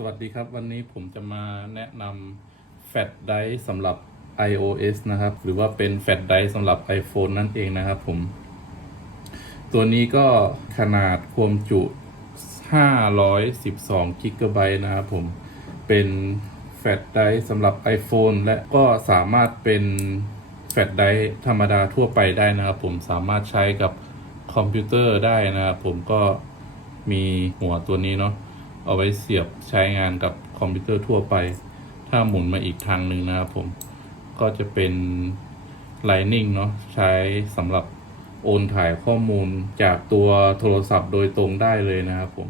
สวัสดีครับ วันนี้ผมจะมาแนะนำแฟลชไดร์สำหรับ iOS นะครับ หรือว่าเป็นแฟลชไดร์สำหรับ iPhone นั่นเองนะครับผม ตัวนี้ก็ขนาดความจุ 512 g b นะครับผม เป็นแฟลชไดร์สำหรับ iPhone และก็สามารถเป็นแฟลชไดร์ธรรมดาทั่วไปได้นะครับผมสามารถใช้กับคอมพิวเตอร์ได้นะครับผมก็มีหัวตัวนี้เนาะ เอาไว้เสียบใช้งานกับคอมพิวเตอร์ทั่วไป ถ้าหมุนมาอีกทางหนึ่งนะครับผม ก็จะเป็น Lightning เนาะใช้สำหรับโอนถ่ายข้อมูลจากตัวโทรศัพท์โดยตรงได้เลยนะครับผม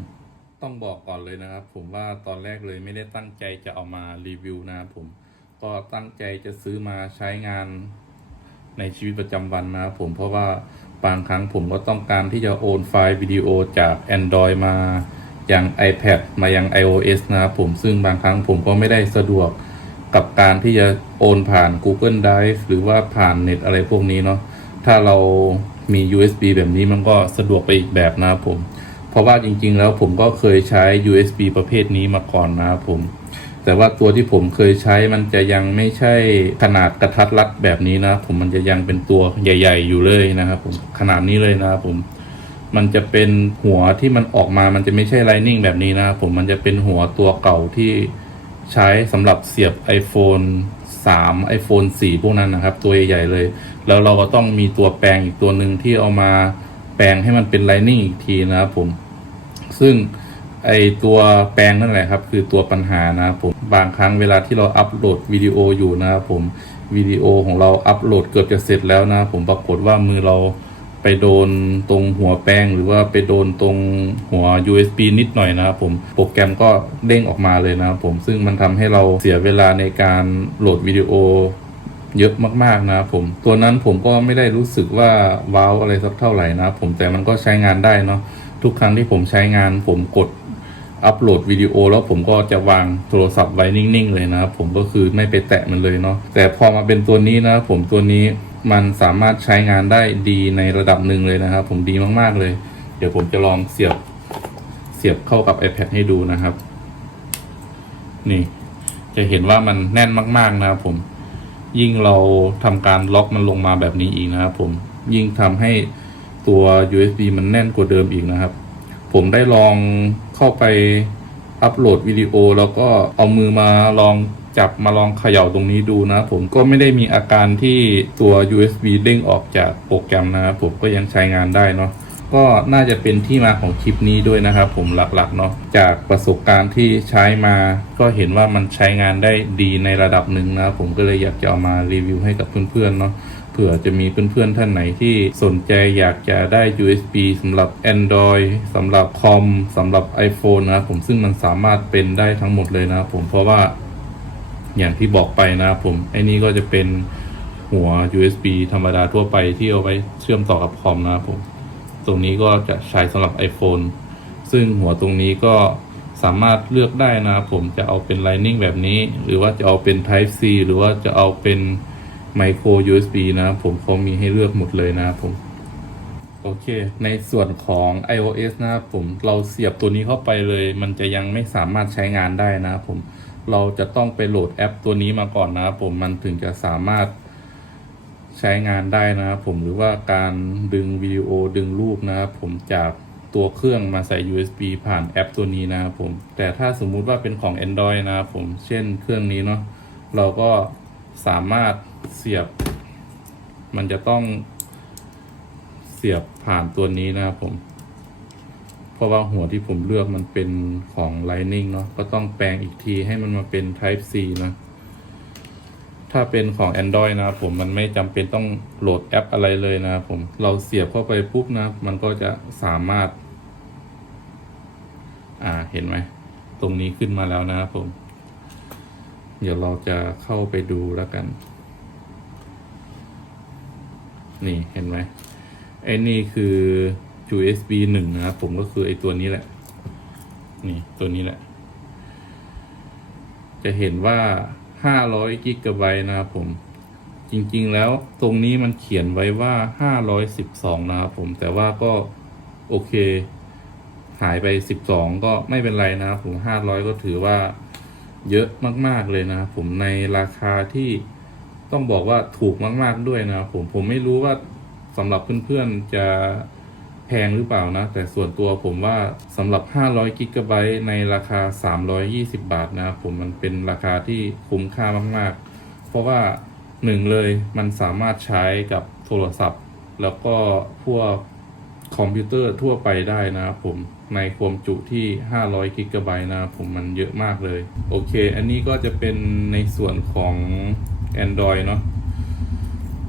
ต้องบอกก่อนเลยนะครับ ผมว่าตอนแรกเลยไม่ได้ตั้งใจจะเอามารีวิวนะครับผมก็ตั้งใจจะซื้อมาใช้งานในชีวิตประจำวันนะครับผมเพราะว่าบางครั้งผมก็ต้องการที่จะโอนไฟล์วิดีโอจาก Android มา ยัง iPad มายัง iOS นะครับผมซึ่งบางครั้งผมก็ไม่ได้สะดวกกับการที่จะโอนผ่าน Google Drive หรือว่าผ่านเน็ตอะไรพวกนี้เนาะถ้าเรามี USB แบบนี้มันก็สะดวกไปอีกแบบนะครับผม เพราะว่าจริง ๆ แล้วผมก็เคยใช้ USB ประเภทนี้มาก่อนนะครับผม แต่ว่าตัวที่ผมเคยใช้มันจะยังไม่ใช่ขนาดกระทัดรัดแบบนี้นะผมมันจะยังเป็นตัวใหญ่ ๆ อยู่เลยนะครับผมขนาดนี้เลยนะครับผม มันจะเป็นหัวที่มันออกมามันจะไม่ใช่ Lightning แบบนี้นะครับผมมันจะเป็นหัวตัวเก่าที่ใช้สำหรับเสียบ iPhone 3 iPhone 4 พวกนั้นนะครับ ตัวใหญ่ๆเลย แล้วเราก็ต้องมีตัวแปลงอีกตัวหนึ่งที่เอามาแปลงให้มันเป็น Lightning อีกทีนะครับผม ซึ่งไอตัวแปลงนั่นแหละครับ คือตัวปัญหานะครับผมบางครั้งเวลาที่เราอัปโหลดวิดีโออยู่นะครับผมวิดีโอของเราอัปโหลดเกือบจะเสร็จแล้วนะครับผมปรากฏว่ามือเรา ไปโดนตรงหัวแป้งหรือว่าไปโดนตรงหัว USB นิดหน่อยนะครับผมโปรแกรมก็เด้งออกมาเลยนะครับผมซึ่งมันทำให้เราเสียเวลาในการโหลดวิดีโอเยอะมากๆนะครับผม ตัวนั้นผมก็ไม่ได้รู้สึกว่าว้าวอะไรสักเท่าไหร่นะครับผมแต่มันก็ใช้งานได้เนาะทุกครั้งที่ผมใช้งานผมกด อัปโหลดวิดีโอแล้วผมก็จะวางโทรศัพท์ไว้นิ่งๆเลยนะครับผมก็คือไม่ไปแตะมันเลยเนาะแต่พอมาเป็นตัวนี้นะผมตัวนี้มันสามารถใช้งานได้ดีในระดับหนึ่งเลยนะครับ ผมดีมากๆเลย เดี๋ยวผมจะลองเสียบเสียบเข้ากับ iPad ให้ดูนะครับ นี่ จะเห็นว่ามันแน่นมากๆนะครับผม ยิ่งเราทำการล็อกมันลงมาแบบนี้อีกนะครับผมยิ่งทำให้ตัว USB มันแน่นกว่าเดิมอีกนะครับ ผมได้ลองเข้าไปอัปโหลดวิดีโอ แล้วก็เอามือมาลองจับมาลองเขย่าตรงนี้ดูนะ ผมก็ไม่ได้มีอาการที่ตัว USB เด้งออกจากโปรแกรมนะครับผมก็ยังใช้งานได้เนาะก็น่าจะเป็นที่มาของคลิปนี้ด้วยนะครับผมหลักๆเนาะจากประสบการณ์ที่ใช้มา ก็เห็นว่ามันใช้งานได้ดีในระดับหนึ่งนะผมก็เลยอยากจะเอามารีวิวให้กับเพื่อนๆเนาะ ผื่อจะมีเพื่อนๆท่านไหนที่สนใจอยากจะได้ USB สำหรับ Android สำหรับคอมสำหรับ iPhone นะครับผมซึ่งมันสามารถเป็นได้ทั้งหมดเลยนะครับผมเพราะว่าอย่างที่บอกไปนะครับผมไอ้นี่ก็จะเป็นหัว USB ธรรมดาทั่วไปที่เอาไว้เชื่อมต่อกับคอมนะครับผม ตรงนี้ก็จะใช้สำหรับ iPhone ซึ่งหัวตรงนี้ก็สามารถเลือกได้นะครับผมจะเอาเป็น Lightning แบบนี้ หรือว่าจะเอาเป็น Type C หรือว่าจะเอาเป็น Micro USB นะครับผมเขามีให้เลือกหมดเลยนะผม โอเค ในส่วนของ iOS นะครับผมเราเสียบตัวนี้เข้าไปเลย มันจะยังไม่สามารถใช้งานได้นะผม เราจะต้องไปโหลดแอปตัวนี้มาก่อนนะครับผมมันถึงจะสามารถใช้งานได้นะครับผมหรือว่าการดึงวิดีโอดึงรูปนะครับผมจากตัวเครื่องมาใส่ USB ผ่านแอปตัวนี้นะครับผม แต่ถ้าสมมุติว่าเป็นของ Android นะครับผม เช่นเครื่องนี้เนาะเราก็ สามารถเสียบ มันจะต้องเสียบผ่านตัวนี้นะครับผม เพราะว่าหัวที่ผมเลือกมันเป็นของ Lightning เนาะก็ต้องแปลงอีกทีให้มันมาเป็น Type C นะถ้าเป็นของ Android นะครับผมมันไม่จำเป็นต้องโหลดแอปอะไรเลยนะครับผมเราเสียบเข้าไปปุ๊บนะมันก็จะสามารถ อ่าเห็นไหม ตรงนี้ขึ้นมาแล้วนะครับผม เดี๋ยวเราจะเข้าไปดูแล้วกัน นี่เห็นไหมไอ้นี่คือ USB หนึ่งนะครับผมก็คือไอ้ตัวนี้แหละ นี่ตัวนี้แหละ จะเห็นว่า500กิกะไบต์นะครับผมจริงๆ แล้วตรงนี้มันเขียนไว้ว่า 512 นะครับผม แต่ว่าก็โอเค หายไป 12 ก็ไม่เป็นไรนะครับผม 500 ก็ถือว่า เยอะมากๆเลยนะครับผมในราคาที่ต้องบอกว่าถูกมาก ๆด้วยนะครับผมผมไม่รู้ว่าสำหรับเพื่อนๆจะแพงหรือเปล่านะ แต่ส่วนตัวผมว่าสำหรับ 500กิกะไบต์ในราคา 320 บาทนะครับผมมันเป็นราคาที่คุ้มค่ามากๆ เพราะว่าหนึ่งเลยมันสามารถใช้กับโทรศัพท์ แล้วก็พวกคอมพิวเตอร์ทั่วไปได้นะครับผม ในความจุที่ 500กิกะไบต์นะผมมันเยอะมากเลย โอเค อันนี้ก็จะเป็นในส่วนของ Android เนาะ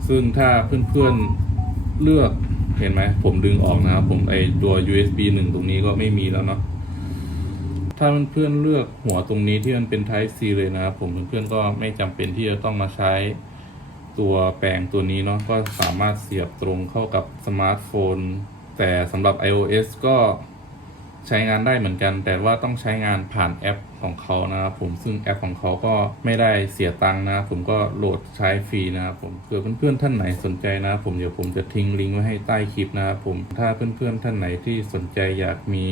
ซึ่งถ้าเพื่อนๆเลือกเห็นไหมผมดึงออกนะครับ ผมไอตัว USB 1 ตรงนี้ก็ไม่มีแล้วเนาะถ้าเพื่อนๆเลือกหัวตรงนี้ที่มันเป็น Type C เลยนะครับ ผมเพื่อนๆก็ไม่จำเป็นที่จะต้องมาใช้ตัวแปลงตัวนี้เนาะก็สามารถเสียบตรงเข้ากับสมาร์ทโฟน แต่สำหรับ iOS ก็ ใช้งานได้เหมือนกัน แต่ว่าต้องใช้งานผ่านแอปของเขานะครับผมซึ่งแอปของเขาก็ไม่ได้เสียตังค์นะ ผมก็โหลดใช้ฟรีนะครับผมเผื่อเพื่อนๆท่านไหนสนใจนะผมเดี๋ยวผมจะทิ้งลิงก์ไว้ให้ใต้คลิปนะครับผมถ้าเพื่อนๆท่านไหนที่สนใจอยากมี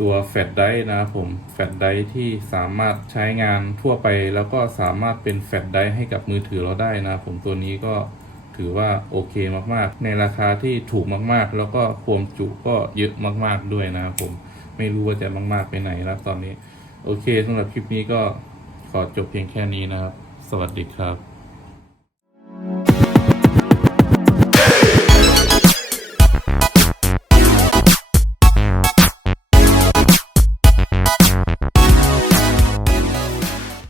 ตัวแฟลชไดร์นะครับผมแฟลชไดร์ที่สามารถใช้งานทั่วไป แล้วก็สามารถเป็นแฟลชไดร์ให้กับมือถือเราได้นะผมตัวนี้ก็ถือว่าโอเคมากๆ ในราคาที่ถูกมากๆ แล้วก็ความจุก็เยอะมากๆด้วยนะครับผม ไม่รู้ว่าจะมากๆไปไหนแล้วตอนนี้ โอเคสำหรับคลิปนี้ก็ขอจบเพียงแค่นี้นะครับ สวัสดีครับ